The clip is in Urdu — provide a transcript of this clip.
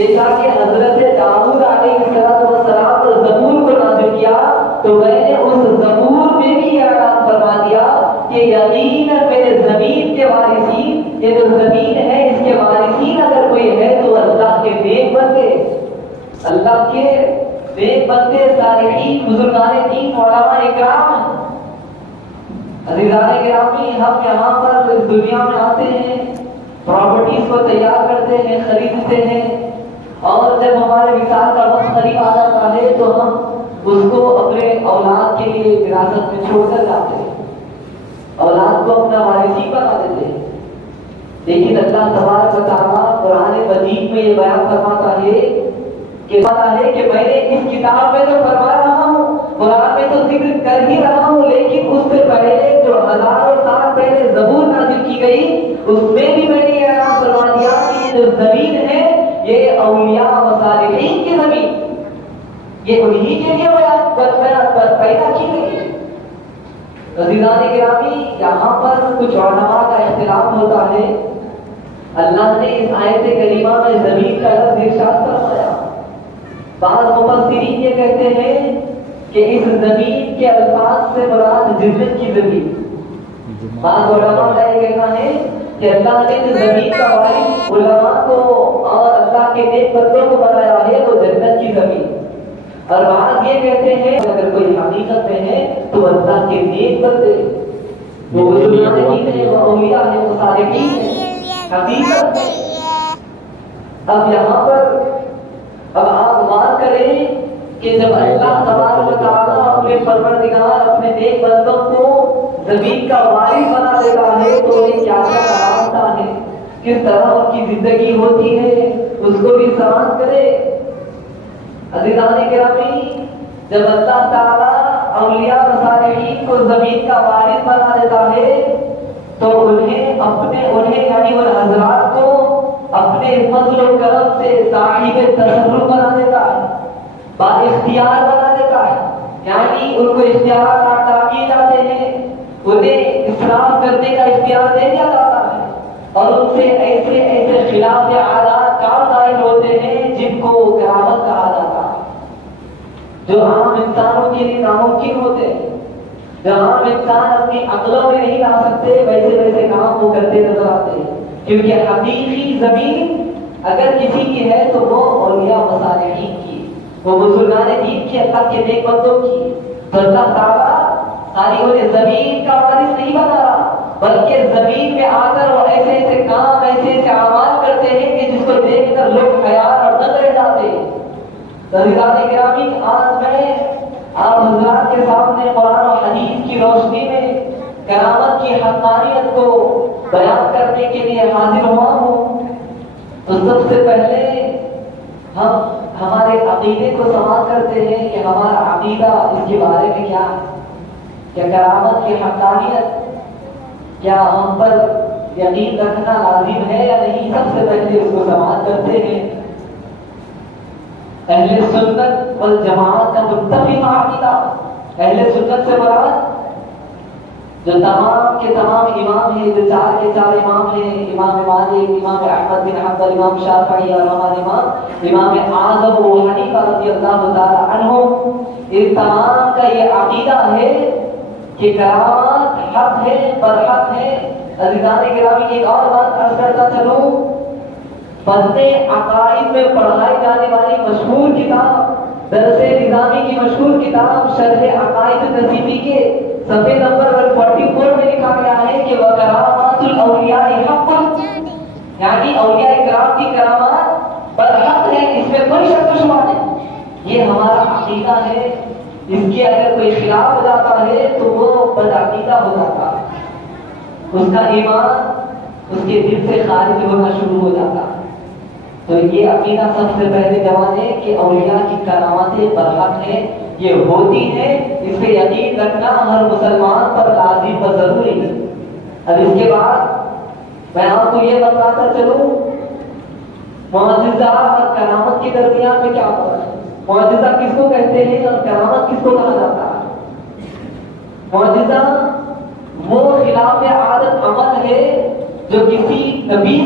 جیسا کہ حضرت داؤد علیہ السلام پر زبور کو نازل کیا تو میں نے اس زبور میں بھی اعلان فرما دیا کہ یقیناً میرے زمین کے وارثین، یہ جو زمین ہے اس کے وارثین اگر کوئی ہے تو اللہ کے نیک بندے، اللہ کے نیک بندے، صالحین، بزرگان دین، علماء اکرام۔ عزیزان گرامی، ہم یہاں پر اس دنیا میں آتے ہیں، پراپرٹیز کو تیار کرتے ہیں، خریدتے ہیں، اور جب ہمارے وصال کا وقت قریب آ جاتا ہے تو ہم اس کو اپنے اولاد کے لیے وراثت میں چھوڑ کر جاتے ہیں، اولاد کو اپنا وارثی بنا دیتے ہیں۔ لیکن اللہ تبارک و تعالیٰ قرآن مجید میں یہ بیان فرماتا ہے کہ میں نے اس کتاب میں تو فرما رہا ہوں، قرآن میں تو ذکر کر ہی رہا ہوں، لیکن اس سے پہلے جو ہزاروں سال پہلے زبور نازل کی گئی اس میں بھی میں نے یہ اعلان فرما دیا کہ یہ جو زمین ہے یہ اولیاء و صالحین کی زمین، یہ انہی کے لیے پیدا کی گئی ہے۔ عزیزان گرامی، یہاں پر کچھ علماء کا اختلاف ہوتا ہے۔ اللہ نے اس آیت کریمہ میں زمین کا لفظ ارشاد فرمایا، بعض مفسرین یہ کہتے ہیں کہ اس زمین کے الفاظ سے مراد جنت کی زمین، بعض علماء کا یہ کہنا ہے کہ اللہ نے جو زمین کا وارث علماء کو اور اللہ کے نیک بندوں کو بنایا ہے وہ جنت کی زمین، اور بعض یہ کہتے ہیں اگر کوئی حقیقت میں ہے تو اللہ کے نیک بندے، وہ بزرگان دین ہیں، وہ اولیاء ہیں، وہ صالحین ہیں، حقیقت ہے۔ اب یہاں پر اب آپ غور کریں کہ جب اللہ تبارک و تعالیٰ اپنے پروردگار، اپنے نیک بندوں کو زمین کا وارث بنا دیتا ہے تو یہ کیا کیا راستہ ہے، کس طرح ان کی زندگی ہوتی ہے، اس کو بھی سمجھ کرے۔ عزیزان گرامی، جب اللہ تعالیٰ اولیاء و صالحین کو زمین کا وارث بنا دیتا ہے تو انہیں یعنی ان حضرات کو اپنے فضل و کرم سے صاحب تصرف بنا دیتا ہے، با اختیار بنا دیتا ہے، یعنی ان کو اختیارات عطا کیے جاتے ہیں، انہیں اسراف کرنے کا اختیار دے دیا جاتا ہے، اور ان سے ایسے خلاف عادات کام ظاہر ہوتے ہیں جن کو کرامت کہا جاتا ہے، جو عام انسانوں کے لیے ناممکن ہوتے ہیں، جو عام انسان اپنی عقلوں میں نہیں لا سکتے، ویسے کام وہ کرتے نظر آتے ہیں، کیونکہ حقیقی زمین اگر کسی کی ہے تو وہ اولیاء و صالحین کی، وہ بزرگان دین کی، اللہ کے نیک بندوں کی۔ تو اللہ تعالیٰ خالی انہیں زمین کا وارث نہیں بنا رہا، بلکہ زمین میں آ کر وہ ایسے کام، ایسے اعمال کرتے ہیں کہ جس کو دیکھ کر لوگ حیران اور دنگ رہ جاتے ہیں۔ عزیزان گرامی، آج میں آپ حضرات کے سامنے قرآن و حدیث کی روشنی میں کرامت کی حقانیت کو بیان کرنے کے لیے حاضر ہوا ہوں۔ تو سب سے پہلے ہم ہمارے عقیدے کو سماعت کرتے ہیں کہ ہمارا عقیدہ اس کے بارے میں کیا ہے، کیا کرامت کی حقانیت، کیا ہم پر یقین رکھنا لازم ہے یا نہیں، سب سے پہلے اس کو سماعت کرتے ہیں۔ اہل سنت والجماعت کا متفق عقیدہ، اہل سنت سے مراد جو تمام کے تمام امام ہیں، جو چار کے چار امام ہیں، امام مالک، امام احمد بن حنبل، امام شافعی اور ہمارے امام اعظم ابو حنیفہ رضی اللہ تعالی عنہ، اس تمام کا یہ عقیدہ ہے کہ کرامات حق ہے، برحق ہے۔ عزیزان گرامی، ایک اور بات عرض کرتا چلوں، فضل عقائد میں پڑھائی جانے والی مشہور کتاب، درس نظامی کی مشہور کتاب شرح عقائد نصیبی کے صفحے نمبر 144 میں لکھا گیا ہے کہ وَكَرَامَاتُ الْأَوْلِيَاءِ حَقٌّ، یعنی اولیاء کرام کی کرامات برحق ہے، اس میں کوئی شک و شبہ نہیں۔ یہ ہمارا عقیدہ ہے، اس کے اگر کوئی خلاف ہو جاتا ہے تو وہ بدعقیدہ ہو جاتا ہے، اس کا ایمان اس کے دل سے خارج ہونا شروع ہو جاتا ہے۔ تو یہ عقیدہ سب سے پہلے جوانے کہ اولیاء کی کراماتیں برحق ہیں، یہ ہوتی ہے، اس پہ یقین رکھنا ہر مسلمان پر لازم و ضروری ہے۔ اب اس کے بعد میں آپ کو یہ بتاتا چلوں معجزہ اور کرامت کے درمیان میں کیا فرق ہے، معجزہ کس کو کہتے ہیں اور کرامت کس کو کہا جاتا ہے۔ معجزہ وہ خلاف عادت عمل ہے جو کسی نبی